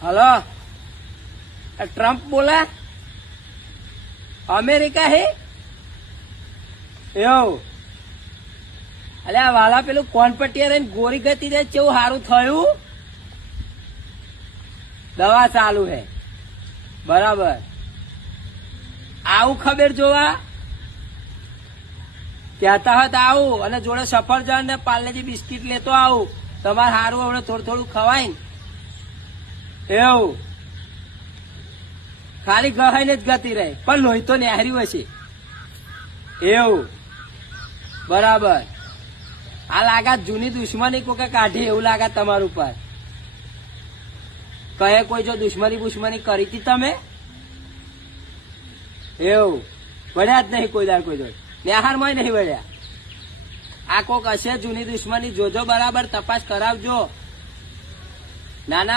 hello Trump बोला America है એવું અલે આ વાલા પેલું કોણ પટિયા રહીને ગોરી ગતી રહે કેવું સારું થયું દવા ચાલુ હે બરાબર આવું ખબર જોવા કહેતા હતા આવું અને જોડે સફરજન ને પાર્લેજી બિસ્કીટ લેતો આવું તમારે સારું હમણાં થોડું થોડું ખવાય ને એવું ખાલી ગહાઈને જ ગતી રહે પણ લોહી તો નેહરી હશે એવું બરાબર આ લાગા જૂની દુશ્મની કોઈ કાઢી એવું લાગે તમારું પર કહે કોઈ જો દુશ્મની કરી હતી તમે એવું વળ્યા જ નહીં કોઈ દાર કોઈ જો નેહારમાં નહીં વળ્યા આ કોક હશે જૂની દુશ્મની જોજો બરાબર તપાસ કરાવજો નાના